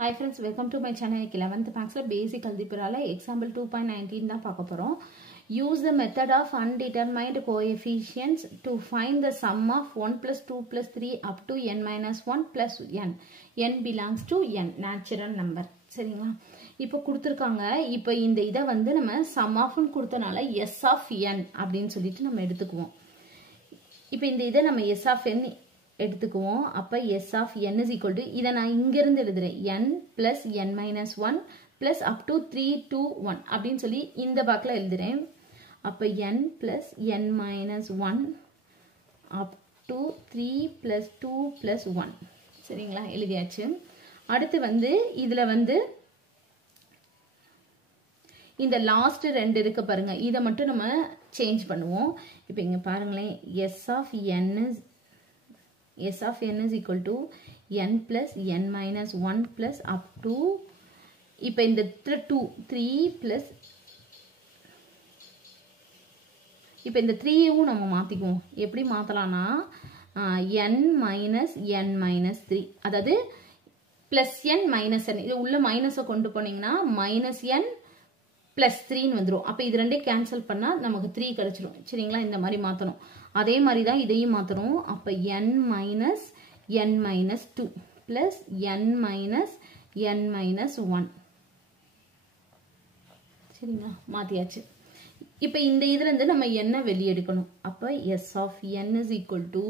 Hi friends, welcome to my channel. 11th Maths basic algebra example 2.19 தான் பார்க்க போறோம். Use the method of undetermined coefficients to find the sum of 1 plus 2 plus 3 up to n minus 1 plus n. n belongs to n, natural number. சரிங்களா? இப்போ கொடுத்திருக்காங்க. இப்போ இந்த இதை வந்து நம்ம sum of கொடுத்தனால s of n அப்படின்னு சொல்லிட்டு நம்ம எடுத்துக்குவோம். இப்போ இந்த இதை நம்ம s of n எடுத்துக்குவோம். அப்ப s of n is equal to இத நான் இங்க இருந்து எழுதுறேன் n plus n minus 1 plus up to 3 2 1 அப்படினு சொல்லி இந்த பாக்ல எழுதுறேன். அப்ப n plus n minus 1 up to 3 plus 2 plus 1. சரிங்களா? எழுதியாச்சு. அடுத்து வந்து இதுல வந்து இந்த லாஸ்ட் ரெண்டு இருக்கு பாருங்க. இத மட்டும் நம்ம சேஞ்ச் பண்ணுவோம். இப்போ இங்க பாருங்களேன் s of n is equal to n plus n minus 1 plus up to இப்போ இந்த 3 plus இப்போ இந்த 3யும் நம்ம மாத்திக்குவோம். எப்படி மாத்தலாம்னா n minus n minus 3 அதாவது plus n minus n இது உள்ள மைனஸை கொண்டு போனீங்கன்னா minus n plus 3 ன்னு வந்துரும். அப்ப இது ரெண்டே கேன்சல் பண்ணா நமக்கு 3 கிடைச்சிரும். சரிங்களா? இந்த மாதிரி மாத்தணும். அதே மாதிரி தான் இதையும் மாத்தணும். அப்ப n minus n minus 2 plus n minus n minus 1. சரிங்களா? மாத்தியாச்சு. இப்போ இந்த இதுல இருந்து நம்ம என்ன வெளிய எடுக்கணும். அப்ப s of n is equal to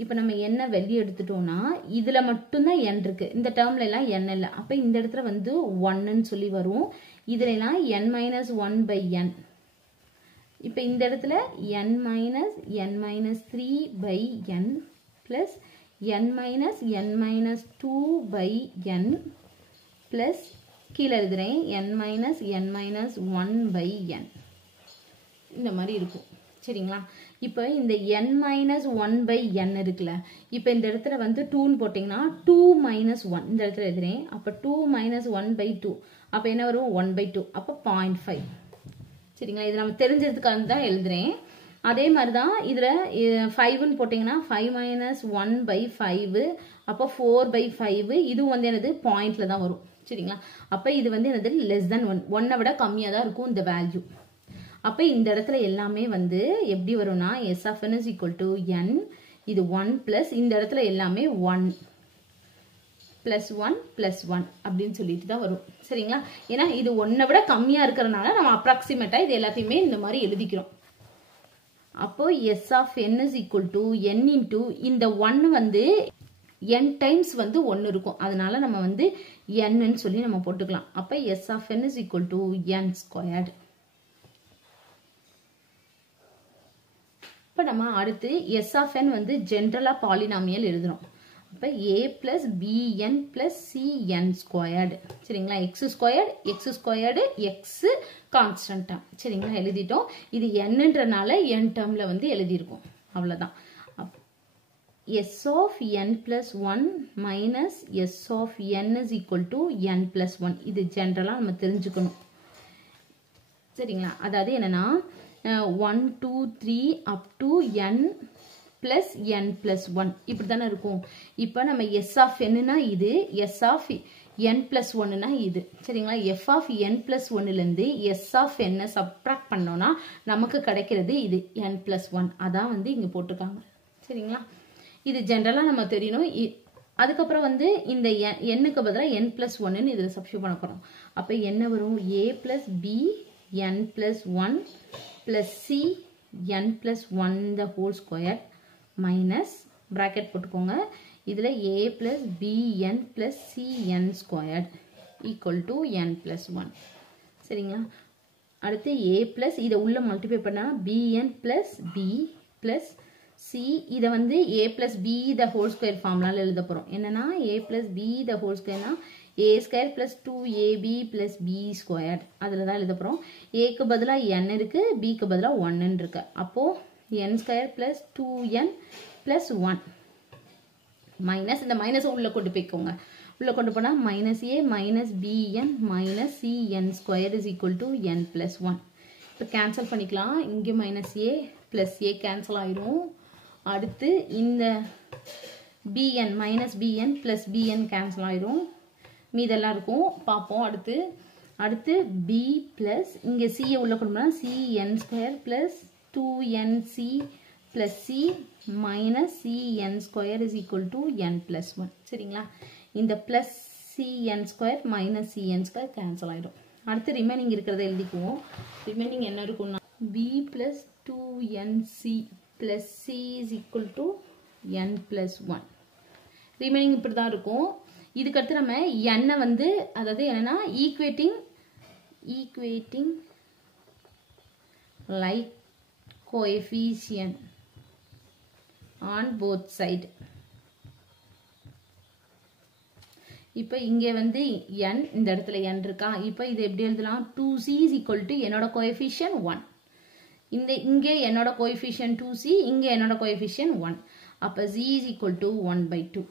இப்போ நம்ம என்ன வெளிய எடுத்துட்டோம்னா இதுல மட்டும் தான் n இருக்கு. இந்த டேர்ம்ல எல்லாம் n இல்ல. அப்ப இந்த இடத்துல வந்து 1 ன்னு சொல்லி வரும். இதுல எல்லாம் n minus 1 by n. இப்போ இந்த இடத்துல n minus 3 by n plus n minus 2 by n plus கீழ எழுதுறேன் n minus 1 by n. இந்த மாதிரி இருக்கும். சரிங்களா? இப்போ இந்த n minus 1 by n இருக்குல்ல. இப்போ இந்த இடத்துல வந்து 2 ன்னு போட்டீங்கன்னா 2 minus 1 இந்த இடத்துல எழுதுறேன். அப்ப 2 minus 1 by 2. அப்ப என்ன வரும் 1 by 2. அப்ப 0.5. சரிங்களா? இது நம்ம தெரிஞ்சதுக்காக தான் எழுதுறேன். அதே மாதிரி தான் இதுல 5 ன்னு போட்டீங்கன்னா 5 minus 1 by 5. அப்ப 4 by 5. இது வந்து என்னது பாயிண்ட்ல தான் வரும். சரிங்களா? அப்ப இது வந்து என்னது less than 1. 1 விட கம்மியா தான் இருக்கும் இந்த வேல்யூ. அப்ப இந்த இடத்துல எல்லாமே வந்து எப்படி வரும்னா s of n is equal to n இது 1 plus இந்த இடத்துல எல்லாமே 1 plus 1 plus 1 அப்படின்னு சொல்லிட்டு தான் வரும். சரிங்களா? ஏன்னா இது 1 விட கம்மியா இருக்கறனால நம்ம அப்ராக்ஸிமேட்டா இது எல்லாத்தையுமே இந்த மாதிரி எழுதிக்கிறோம். அப்போ s of n is equal to n into இந்த 1 வந்து n times வந்து 1 இருக்கும். அதனால நம்ம வந்து n ன்னு சொல்லி நம்ம போட்டுக்கலாம். அப்ப s of n is equal to n squared. இப்ப நம்ம அடுத்து s of n வந்து ஜெனரலா பாலினாமியல் எழுதுறோம். அப்ப a plus bn plus cn squared. சரிங்களா? x squared x constant. சரிங்களா? எழுதிட்டோம். இது n-ன்றனால n டேர்ம்ல வந்து எழுதி இருக்கோம். அவ்வளவுதான். s of n plus 1 minus s of n is equal to n plus 1. இது ஜெனரலா நம்ம தெரிஞ்சுக்கணும். சரிங்களா? அதாவது என்னன்னா 1 2 3 up to n plus n plus 1 இப்படி தானே இருக்கும். இப்போ நம்ம s of n னா இது, s of n plus 1 னா இது. சரிங்களா? f of n plus 1 ல இருந்து s of n சப்ட்ராக்ட் பண்ணோம்னா நமக்கு கிடைக்கிறது இது n plus 1. அதான் வந்து இங்க போட்டுருக்காங்க. சரிங்களா? இது ஜெனரலா நம்ம தெரியணும். அதுக்கப்புறம் வந்து இந்த n-க்கு பதிலா n plus 1 ன்னு இதுல சப்ஸ்டிட்யூட் பண்ண போறோம். அப்ப என்ன வரும்? a plus b n plus 1 plus c n plus 1 the whole square minus bracket போட்டுக்கோங்க. இதுல a plus bn plus cn squared equal to n plus 1. சரிங்களா? அடுத்து a plus இத உள்ள மல்டிப்ளை பண்ணா bn plus b plus c இத வந்து a plus b the whole square ஃபார்முலால எழுத போறோம். என்னன்னா a plus b the whole square னா a square plus 2ab plus b squared அதுல தான் எழுத போறோம். a க்கு பதிலா n இருக்கு, b க்கு பதிலா 1 ன்னு இருக்கு. அப்போ n square plus 2n plus 1 minus இந்த மைனஸ் உள்ள கொண்டு போய்க்கோங்க. உள்ள கொண்டு போனா minus a minus bn minus cn squared is equal to n plus 1. இப்போ கேன்சல் பண்ணிக்கலாம். இங்க minus a plus a cancel ஆயிரும். அடுத்து இந்த bn minus bn plus bn cancel ஆயிரும். மீதெல்லாம் இருக்கும் பார்ப்போம் அடுத்து b plus இங்கே c உள்ள கொண்டு போனால் cn square plus 2nc plus c minus cn square is equal to n plus 1 சரிங்களா இந்த plus cn square minus cn square cancel ஆயிடும் அடுத்து ரிமைனிங் இருக்கிறத எழுதிக்குவோம் ரிமைனிங் என்ன இருக்கும்னா b plus 2nc plus c is equal to n plus 1 remaining இப்படி தான் இருக்கும் இதுக்கு அடுத்து நம்ம n வந்து அதாவது என்னன்னா equating like coefficient on both side இப்போ இங்கே வந்து n இந்த இடத்துல n இருக்கா இப்போ இது எப்படி எழுதலாம் 2c is equal to என்னோட coefficient 1 இங்கே என்னோட coefficient 2c இங்கே என்னோட coefficient 1 அப்போ z is equal to 1/2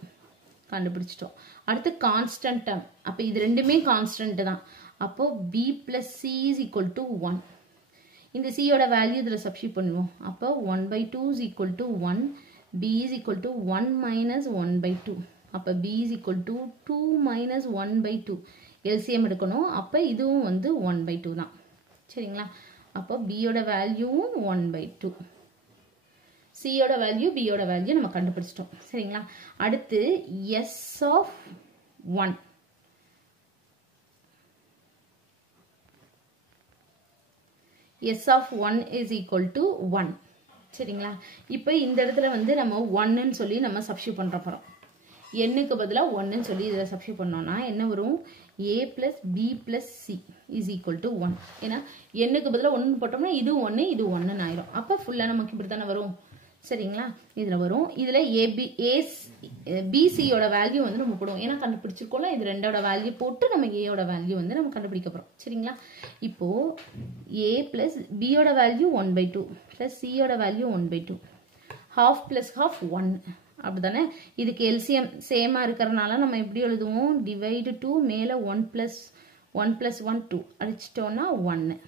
கண்டுபிடிச்சிட்டோம் அடுத்து கான்ஸ்டன்ட் டேர்ம் அப்போ இது ரெண்டுமே கான்ஸ்டன்ட் தான் அப்போ b plus c is equal to 1 இந்த c யோட வேல்யூ இதில் சப்ஸ்டிட்யூட் பண்ணுவோம் அப்போ 1/2 is equal to 1 b is equal to 1 minus 1/2 அப்போ b is equal to 2 minus 1/2 LCM எடுக்கணும் அப்போ இதுவும் வந்து 1/2 தான் சரிங்களா அப்போ b யோட வேல்யூவும் 1/2 c யோட வேல்யூ b யோட வேல்யூ நம்ம கண்டுபிடிச்சிட்டோம் சரிங்களா அடுத்து s of 1 s of 1 is equal to 1 சரிங்களா இப்போ இந்த இடத்துல வந்து நம்ம 1 ன்னு சொல்லி நம்ம சப்ஸ்டிட்யூட் பண்ற போறோம் n க்கு பதிலா 1 ன்னு சொல்லி இத சப்ஸ்டிட்யூட் பண்ணோம்னா என்ன வரும் a plus b plus c is equal to 1 ஏனா n க்கு பதிலா 1 போட்டோம்னா இது 1 இது 1 ன்னு ஆயிடும் அப்ப ஃபுல்லா நமக்கு இப்படி தான வரும் சரிங்களா இதுல வரும் இதுல bc யோட வேல்யூ வந்து நம்ம போடுவோம் ஏனா கண்டுபிடிச்சிருக்கோம்ல இது ரெண்டோட வேல்யூ போட்டு நம்ம a யோட வேல்யூ வந்து நம்ம கண்டுபிடிக்க போறோம் சரிங்களா இப்போ a plus b யோட வேல்யூ 1/2 plus c யோட வேல்யூ 1/2 half plus half 1 அப்படிதானே இதுக்கு LCM சேமா இருக்கறனால நம்ம எப்படி எழுதுவோம் divide 2 மேல 1 plus 1 2 அடிச்சிட்டோம்னா 1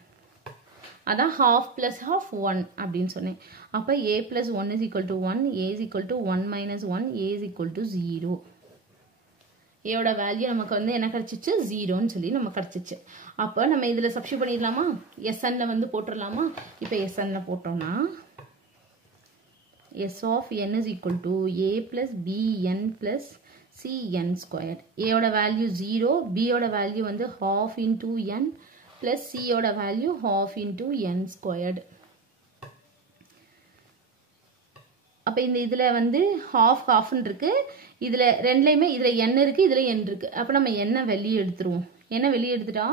அதான் half plus half 1 அப்படினு சொன்னேன் அப்ப a plus 1 is equal to 1 a is equal to 1 minus 1 a is equal to 0 a யோட வேல்யூ நமக்கு வந்து என்ன கிடைச்சிச்சு 0 ன்னு சொல்லி நமக்கு கிடைச்சிச்சு அப்ப நம்ம இதுல சப்ஸ்டிட்யூட் பண்ணிடலாமா sn ல வந்து போட்டுறலாமா இப்போ sn ல போட்டோம்னா s of n is equal to a plus bn plus cn squared a யோட வேல்யூ 0 b யோட வேல்யூ வந்து half into n plus c யோட value half into n squared அப்ப இந்த இதுல வந்து half half ன்னு இருக்கு இதுல ரெண்டுலயுமே இதுல n இருக்கு இதுல n இருக்கு அப்ப நம்ம n வெளிய எடுத்துருவோம் n வெளிய எடுத்துட்டா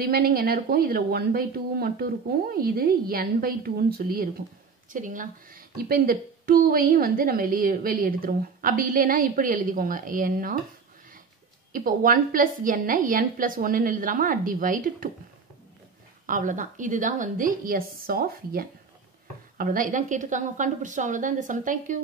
ரிமைனிங் என்ன இருக்கும் இதுல 1/2 மட்டும் இருக்கும் இது n/2 ன்னு சொல்லி இருக்கும் சரிங்களா இப்போ இந்த 2 வையும் வந்து நம்ம வெளிய எடுத்துருவோம் அப்படி இல்லனா இப்படி எழுதிக்கோங்க n of இப்போ 1 plus n n plus 1 ன்னு எழுதலாமா divide 2 அவ்வளவுதான் இதுதான் வந்து s of n அவ்வளவுதான் இதான் கேட்டிருக்காங்க கண்டுபிடிச்சோம் அவ்வளவுதான் இந்த சம் thank you